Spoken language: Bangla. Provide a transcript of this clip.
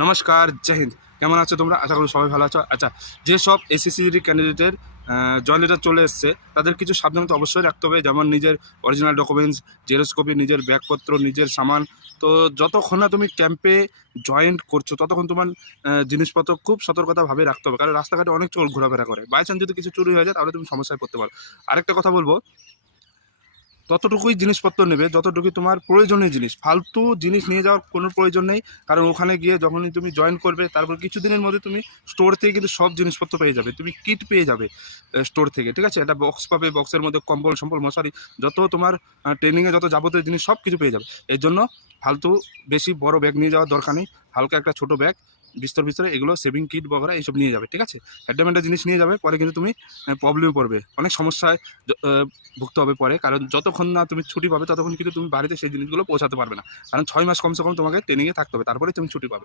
নমস্কার, জয় হিন্দ। কেমন আছো তোমরা? আশা করি সবাই ভালো আছো। আচ্ছা যেসব এসএসসিডি ক্যান্ডিডেটের জয়েন লেটার চলে এসছে, তাদের কিছু সাবধানতা অবশ্যই রাখতে হবে। যেমন নিজের অরিজিনাল ডকুমেন্টস জেরোস্কপি নিজের ব্যাগপত্র, নিজের সামান। তো যতক্ষণ না তুমি ক্যাম্পে জয়েন করছ, ততক্ষণ তোমার জিনিসপত্র খুব সতর্কতাভাবে রাখতে হবে। কারণ রাস্তাঘাটে অনেক চোর ঘোরাফেরা করে। বাই চান্স যদি কিছু চুরি হয়ে যায়, তাহলে তুমি সমস্যায় পড়তে পারো। আরেকটা কথা বলব ততটুকুই জিনিসপত্র নেবে যতটুকুই তোমার প্রয়োজনীয় জিনিস। ফালতু জিনিস নিয়ে যাওয়ার কোনো প্রয়োজন নেই, কারণ ওখানে গিয়ে যখনই তুমি জয়েন করবে, তারপর কিছুদিনের মধ্যে তুমি স্টোর থেকে কিন্তু সব জিনিসপত্র পেয়ে যাবে। তুমি কিট পেয়ে যাবে স্টোর থেকে, ঠিক আছে? একটা বক্স পাবে বক্সের মধ্যে কম্বল, সম্বল, মশারি, যত তোমার ট্রেনিংয়ে যত যাবতীয় জিনিস সব কিছু পেয়ে যাবে। এর জন্য ফালতু বেশি বড় ব্যাগ নিয়ে যাওয়ার দরকার নেই, হালকা একটা ছোট ব্যাগ বিস্তর বিস্তর এগুলো সেভিং কিট বগেরা এইসব নিয়ে যাবে, ঠিক আছে? অ্যাডামেন্টের জিনিস নিয়ে যাবে, পরে কিন্তু তুমি প্রবলেমে পড়বে অনেক সমস্যায় ভুগতে হবে পরে, কারণ যতক্ষণ না তুমি ছুটি পাবে, ততক্ষণ কিন্তু তুমি বাড়িতে সেই জিনিসগুলো পৌঁছাতে পারবে না। কারণ ছয় মাস কমসে কম তোমাকে ট্রেনিংয়ে থাকতে হবে তারপরে তুমি ছুটি পাবে।